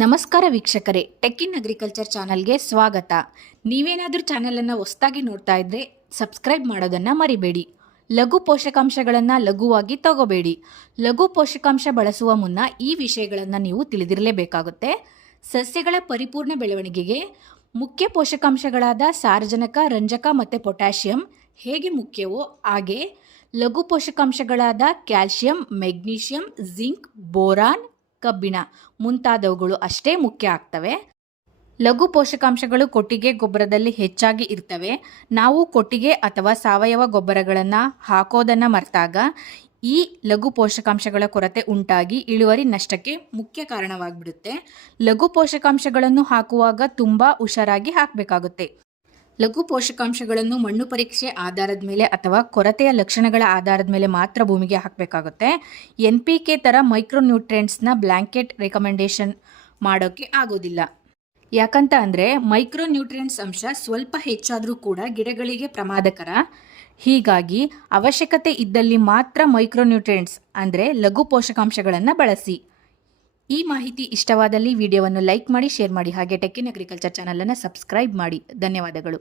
ನಮಸ್ಕಾರ ವೀಕ್ಷಕರೇ, ಟೆಕ್ಕಿನ್ ಅಗ್ರಿಕಲ್ಚರ್ ಚಾನಲ್ಗೆ ಸ್ವಾಗತ. ನೀವೇನಾದರೂ ಚಾನಲನ್ನು ಹೊಸದಾಗಿ ನೋಡ್ತಾ ಇದ್ದರೆ ಸಬ್ಸ್ಕ್ರೈಬ್ ಮಾಡೋದನ್ನು ಮರಿಬೇಡಿ. ಲಘು ಪೋಷಕಾಂಶಗಳನ್ನು ಲಘುವಾಗಿ ತಗೋಬೇಡಿ. ಲಘು ಪೋಷಕಾಂಶ ಬಳಸುವ ಮುನ್ನ ಈ ವಿಷಯಗಳನ್ನು ನೀವು ತಿಳಿದಿರಲೇಬೇಕಾಗುತ್ತೆ. ಸಸ್ಯಗಳ ಪರಿಪೂರ್ಣ ಬೆಳವಣಿಗೆಗೆ ಮುಖ್ಯ ಪೋಷಕಾಂಶಗಳಾದ ಸಾರಜನಕ, ರಂಜಕ ಮತ್ತು ಪೊಟ್ಯಾಷಿಯಂ ಹೇಗೆ ಮುಖ್ಯವೋ ಹಾಗೆ ಲಘು ಪೋಷಕಾಂಶಗಳಾದ ಕ್ಯಾಲ್ಶಿಯಂ, ಮೆಗ್ನೀಷಿಯಂ, ಜಿಂಕ್, ಬೋರಾನ್ ಕಬ್ಬಿಣ ಮುಂತಾದವುಗಳು ಅಷ್ಟೇ ಮುಖ್ಯ ಆಗ್ತವೆ. ಲಘು ಪೋಷಕಾಂಶಗಳು ಕೊಟ್ಟಿಗೆ ಗೊಬ್ಬರದಲ್ಲಿ ಹೆಚ್ಚಾಗಿ ಇರ್ತವೆ. ನಾವು ಕೊಟ್ಟಿಗೆ ಅಥವಾ ಸಾವಯವ ಗೊಬ್ಬರಗಳನ್ನು ಹಾಕೋದನ್ನು ಮರೆತಾಗ ಈ ಲಘು ಪೋಷಕಾಂಶಗಳ ಕೊರತೆ ಉಂಟಾಗಿ ಇಳುವರಿ ನಷ್ಟಕ್ಕೆ ಮುಖ್ಯ ಕಾರಣವಾಗಿಬಿಡುತ್ತೆ. ಲಘು ಪೋಷಕಾಂಶಗಳನ್ನು ಹಾಕುವಾಗ ತುಂಬ ಹುಷಾರಾಗಿ ಹಾಕಬೇಕಾಗುತ್ತೆ. ಲಘು ಪೋಷಕಾಂಶಗಳನ್ನು ಮಣ್ಣು ಪರೀಕ್ಷೆ ಆಧಾರದ ಮೇಲೆ ಅಥವಾ ಕೊರತೆಯ ಲಕ್ಷಣಗಳ ಆಧಾರದ ಮೇಲೆ ಮಾತ್ರ ಭೂಮಿಗೆ ಹಾಕಬೇಕಾಗುತ್ತೆ. ಎನ್ ಪಿ ಕೆ ಥರ ಮೈಕ್ರೋ ನ್ಯೂಟ್ರಿಯೆಂಟ್ಸ್ನ ಬ್ಲ್ಯಾಂಕೆಟ್ ರೆಕಮೆಂಡೇಷನ್ ಮಾಡೋಕ್ಕೆ ಆಗೋದಿಲ್ಲ. ಯಾಕಂತ ಅಂದರೆ ಮೈಕ್ರೋನ್ಯೂಟ್ರಿಯೆಂಟ್ಸ್ ಅಂಶ ಸ್ವಲ್ಪ ಹೆಚ್ಚಾದರೂ ಕೂಡ ಗಿಡಗಳಿಗೆ ಪ್ರಮಾದಕರ. ಹೀಗಾಗಿ ಅವಶ್ಯಕತೆ ಇದ್ದಲ್ಲಿ ಮಾತ್ರ ಮೈಕ್ರೋನ್ಯೂಟ್ರಿಯೆಂಟ್ಸ್ ಅಂದರೆ ಲಘು ಪೋಷಕಾಂಶಗಳನ್ನು ಬಳಸಿ. ಈ ಮಾಹಿತಿ ಇಷ್ಟವಾದಲ್ಲಿ ವಿಡಿಯೋವನ್ನು ಲೈಕ್ ಮಾಡಿ, ಶೇರ್ ಮಾಡಿ ಹಾಗೆ ಟೆಕ್ಕಿನ್ ಅಗ್ರಿಕಲ್ಚರ್ ಚಾನಲನ್ನು ಸಬ್ಸ್ಕ್ರೈಬ್ ಮಾಡಿ. ಧನ್ಯವಾದಗಳು.